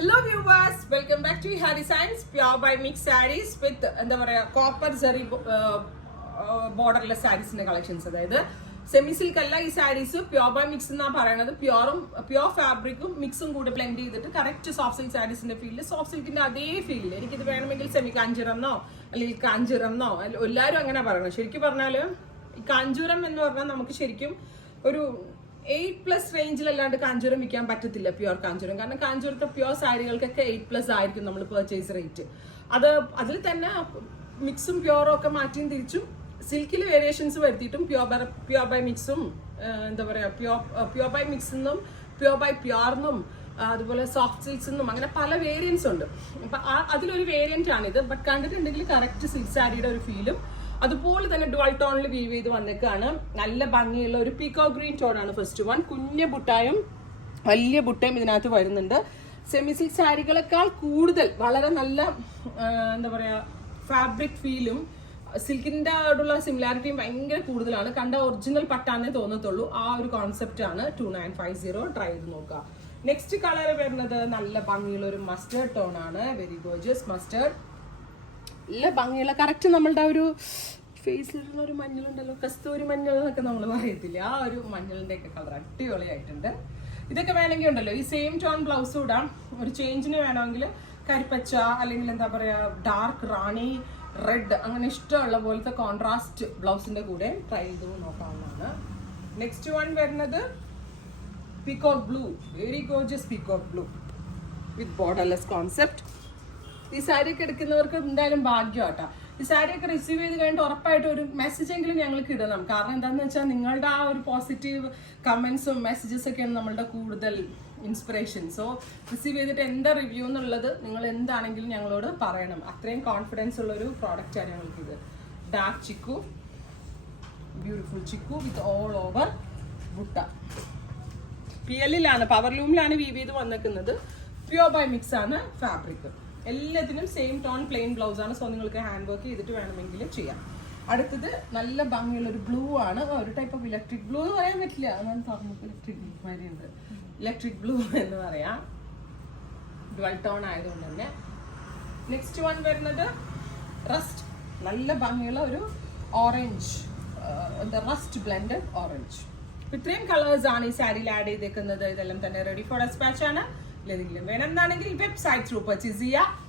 Hello viewers, welcome back to Hari Designs Pure by Mix sarees with copper zari borderless sarees collections. Semi silk is sarees Pure by Mix pure fabric mix blend correct soft silk sarees in the field. Soft silk in the field. Semi kanjuram no, kanjuram no. Kanjuram and 8+ range Kanjuram we can pure Kanjuram. Kanjuram pure saree 8+ purchase rate. Other mixum pure silky variations pure by mixum, pure by mixum, pure by pure soft silks variants. That's a variant, but correct silk saree feel. അതുപോലെ തന്നെ dual ടോണിൽ we've ചെയ്ത് വന്നേക്കാണ്. നല്ല ഭംഗിയുള്ള ഒരു peacock green tone ആണ് first one. കുഞ്ഞ ബുട്ടായും വലിയ ബുട്ടയും ഇതിനകത്ത് വരുന്നുണ്ട്. സെമി സിൽക്ക് സാരികളെക്കാൾ കൂടുതൽ വളരെ നല്ല എന്താ പറയുക ഫാബ്രിക് ഫീലും സിൽക്കിൻ്റെ ആയിട്ടുള്ള സിമിലാരിറ്റിയും ഭയങ്കര കൂടുതലാണ്. കണ്ട ഒറിജിനൽ പട്ടാന്നേ തോന്നത്തുള്ളൂ. ആ ഒരു കോൺസെപ്റ്റ് ആണ് 2950. ട്രൈ ചെയ്ത് നോക്കുക. നെക്സ്റ്റ് കളർ വരുന്നത് നല്ല ഭംഗിയുള്ള ഒരു മസ്റ്റേർഡ് ടോൺ ആണ്. Very gorgeous mustard. നല്ല ഭംഗിയുള്ള കറക്റ്റ് നമ്മളുടെ ഒരു ഫേസിലിരുന്ന ഒരു മഞ്ഞളുണ്ടല്ലോ, കസ്തൂരി മഞ്ഞൾ എന്നൊക്കെ നമ്മൾ പറയത്തില്ല, ആ ഒരു മഞ്ഞളിൻ്റെ ഒക്കെ കളർ അടിപൊളിയായിട്ടുണ്ട്. ഇതൊക്കെ വേണമെങ്കിൽ ഉണ്ടല്ലോ ഈ സെയിം ടോൺ ബ്ലൗസ് ഇടാം. ഒരു ചേഞ്ചിന് വേണമെങ്കിൽ കരിപ്പച്ച അല്ലെങ്കിൽ എന്താ പറയുക ഡാർക്ക് റാണി റെഡ് അങ്ങനെ ഇഷ്ടമുള്ള പോലത്തെ കോൺട്രാസ്റ്റ് ബ്ലൗസിൻ്റെ കൂടെ ട്രൈ ചെയ്ത് നോക്കാവുന്നതാണ്. നെക്സ്റ്റ് വൺ വരുന്നത് peacock blue. Very gorgeous peacock blue വിത്ത് ബോർഡർലെസ് കോൺസെപ്റ്റ്. ഈ സാരി ഒക്കെ എടുക്കുന്നവർക്ക് എന്തായാലും ഭാഗ്യമാട്ടോ. ഈ സാരി ഒക്കെ റിസീവ് ചെയ്ത് കഴിഞ്ഞിട്ട് ഉറപ്പായിട്ട് ഒരു മെസ്സേജ് എങ്കിലും ഞങ്ങൾക്ക് ഇടണം. കാരണം എന്താണെന്ന് വെച്ചാൽ നിങ്ങളുടെ ആ ഒരു പോസിറ്റീവ് കമൻസും മെസ്സേജസ് ഒക്കെയാണ് നമ്മളുടെ കൂടുതൽ ഇൻസ്പിറേഷൻ. സോ റിസീവ് ചെയ്തിട്ട് എന്താ റിവ്യൂ എന്നുള്ളത് നിങ്ങൾ എന്താണെങ്കിലും ഞങ്ങളോട് പറയണം. അത്രയും കോൺഫിഡൻസ് ഉള്ളൊരു പ്രോഡക്റ്റാണ് ഞങ്ങൾക്കിത്. Dark chikoo, beautiful chikoo with all over butta. PL പവർലൂമിലാണ് വീവ് ചെയ്ത് വന്നിരിക്കുന്നത്. പ്യൂർ ബൈ മിക്സ് ആണ് ഫാബ്രിക്. എല്ലാത്തിനും സെയിം ടോൺ പ്ലെയിൻ ബ്ലൗസ് ആണ്. സോ നിങ്ങൾക്ക് ഹാൻഡ് വർക്ക് ചെയ്തിട്ട് വേണമെങ്കിൽ ചെയ്യാം. അടുത്തത് നല്ല ഭംഗിയുള്ള ഒരു ബ്ലൂ ആണ്. ഒരു ടൈപ്പ് ഓഫ് ഇലക്ട്രിക് ബ്ലൂ എന്ന് പറയാൻ പറ്റില്ല, അതാണ് പറഞ്ഞത്. ഇലക്ട്രിക് ബ്ലൂ മാതിരിയുണ്ട്. ഇലക്ട്രിക് ബ്ലൂ എന്ന് പറയാം, ഡുവൽ ടോൺ ആയതുകൊണ്ട് തന്നെ. നെക്സ്റ്റ് വൺ വരുന്നത് റസ്റ്റ്. നല്ല ഭംഗിയുള്ള ഒരു ഓറഞ്ച്, എന്താ റസ്റ്റ് ബ്ലെൻഡഡ് ഓറഞ്ച്. ഇത്രയും കളേഴ്സ് ആണ് ഈ സാരിയിൽ ആഡ് ചെയ്തേക്കുന്നത്. ഇതെല്ലാം തന്നെ റെഡി ഫോർ ഡെസ്പാച്ച് ആണ്. വേണമെന്നാണെങ്കിൽ വെബ്സൈറ്റ് ത്രൂ പർച്ചേസ് ചെയ്യുക.